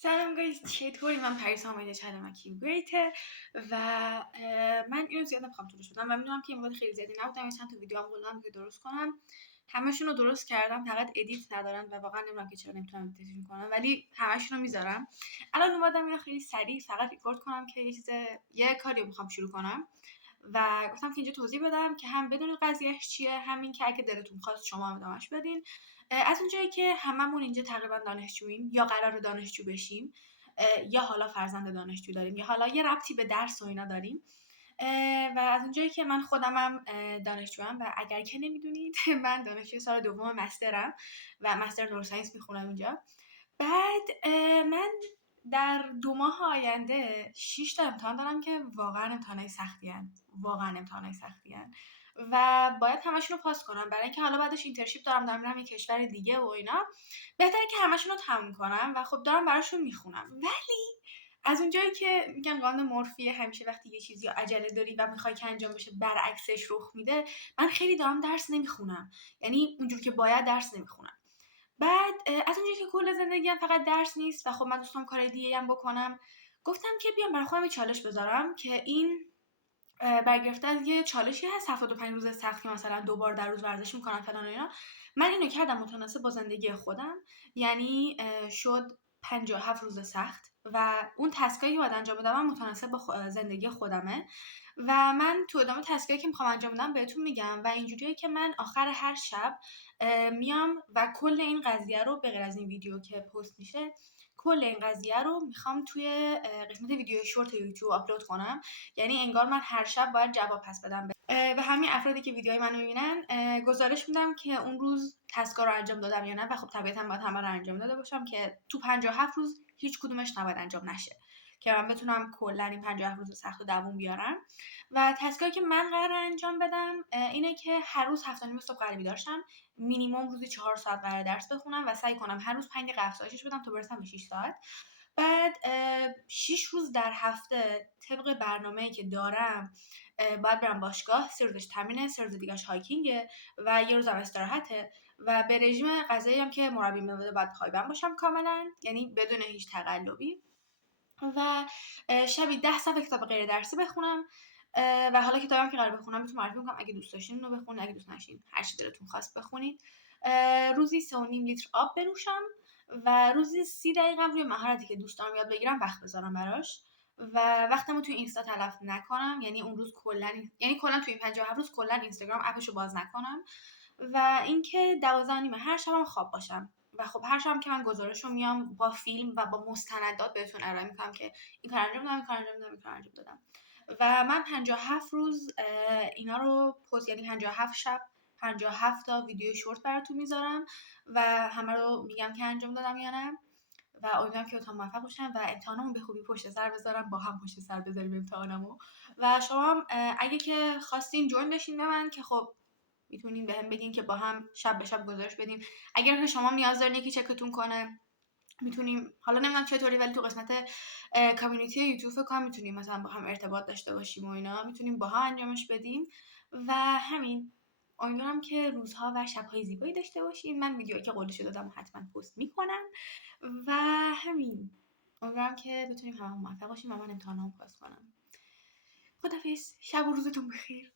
سلام گایز، چطوری؟ من پریسا امیده چلمکی گریته و من اینو زیاد نمیخوام طولش بدم و میدونم که این وقت خیلی زیادی نبودم. یه چند تا ویدیو هم بودم که درست کنم، همشون رو درست کردم، فقط ادیت ندارن و واقعا نمیدونم که چرا نمیتونم ادیتشون کنم، ولی همشون رو میذارم. الان اومدم اینو خیلی سریع فقط ریکورد کنم که یه کاری رو میخوام شروع کنم و گفتم که اینجا توضیح بدم که هم بدون قضیهش چیه، همین که اگه دلتون خواست شما هم ادامهش بدین. از اونجایی که هممون اینجا تقریبا دانشجوییم یا قرار دانشجو بشیم، یا حالا فرزند دانشجو داریم یا حالا یه ربطی به درس و اینا داریم، و از اونجایی که من خودمم دانشجوام و اگر که نمیدونید من دانشجوی سال دوم مسترم و مستر نورساینس میخونم اینجا. بعد من در 2 ماه آینده 6 تا امتحان دارم که واقعا امتحانای سختی هن و باید همشون رو پاس کنم، برای اینکه حالا بعدش اینترنشیپ دارم میرم یه کشور دیگه و اینا. بهتره که همشون رو تموم کنم و خب دارم براشون میخونم. ولی از اونجایی که میگن قانون مورفی، همیشه وقتی یه چیزی عجله داری و میخوای که انجام بشه برعکسش رخ میده، من خیلی دارم درس نمیخونم، یعنی اونجور که باید درس نمیخونم. بعد از اونجایی که کل زندگیم فقط درس نیست و خب من دوستم کارهای دیگه هم بکنم، گفتم که بیام برای خودم یه چالش بذارم که این برگرفته از یه چالشی هست 75 روز سخت که مثلا 2 بار در روز ورزش میکنم فلان و اینا. من اینو کردم متناسب با زندگی خودم، یعنی شد 57 روز سخت و اون تسکایی که باید انجام بدم متناسب با زندگی خودمه و من تو ادامه تسکایی که میخوام انجام بدم بهتون میگم و اینجوریه که من آخر هر شب میام و کل این قضیه رو به غیر از این ویدیو که پست میشه، کل این قضیه رو میخوام توی قسمت ویدیو شورت یوتیوب آپلود کنم. یعنی انگار من هر شب باید جواب پس بدم به همین افرادی که ویدیوهای منو میبینن. گزارش میدم که اون روز تسکا رو انجام دادم یا نه و خب طبیعتا باید همه رو انجام داده باشم که تو 57 روز هیچ کدومش نباید انجام نشه که من بتونم کلا این 57 روز سخت رو دووم بیارم. و تسکایی که من قراره انجام بدم اینه که هر روز 7:30 صبح قراره بیدار شم، مینیمم روزی 4 ساعت قراره درس بخونم و سعی کنم هر روز 5 دقیقه افزایشش بدم تا برسم به 6 ساعت. بعد 6 روز در هفته طبق برنامه‌ای که دارم باید برم باشگاه، 3 روزش تمرینه، 3 روز دیگه‌اش هایکینگه و یه روزم استراحته و به رژیم غذایی هم که مربی می‌داده باید پایبند باشم کاملا، یعنی بدون هیچ تقلبی. و شبی 10 صفحه کتاب غیر درسی بخونم و حالا کتابم که قرار بخونم بهتون معرفی میکنم، اگه دوست داشتین اونو بخونید، اگه دوست نشین هر چی دلتون خواست بخونید. روزی 3.5 لیتر آب بنوشم و روزی 30 دقیقه روی مهارتی که دوست دارم یاد بگیرم وقت بذارم براش و وقتمو توی اینستا تلف نکنم، یعنی اون روز کلا توی این 57 روز کلا اینستاگرام اپشو باز نکنم و اینکه 12:30 هر شبم خواب باشم و خب هر شبم که من گزارش رو میام با فیلم و با مستندات بهتون ارائه میکنم که این کار انجام دادم، این کار انجام دادم، این کار انجام دادم. و من 57 روز اینا رو پست، یعنی 57 شب 57 تا ویدیو شورت براتون میذارم و همه رو میگم که انجام دادم یا نه و امیدوارم که بهتون موفق باشم و امتحانمون به خوبی پشت سر بذارم، با هم پشت سر بذاریم امتحانمو. و شما هم اگه که خواستین جوین بشین به من که خب میتونین بهم بگین که با هم شب به شب گزارش بدیم. اگر که شما نیاز دارین یکی چکتون کنه میتونیم، حالا نمیدونم چطوری، ولی تو قسمت کامیونیتی یوتیوب فکر کنم میتونیم مثلا با هم ارتباط داشته باشیم و اینا، میتونیم با هم انجامش بدیم و همین. امیدوارم که روزها و شب‌های زیبایی داشته باشین. من ویدیویی که قولشو دادم حتما پست میکنم و همین. امیدوارم که بتونیم همه موفق باشیم و من امتحانامو پاس کنم. خدافظ، شب و روزتون بخیر.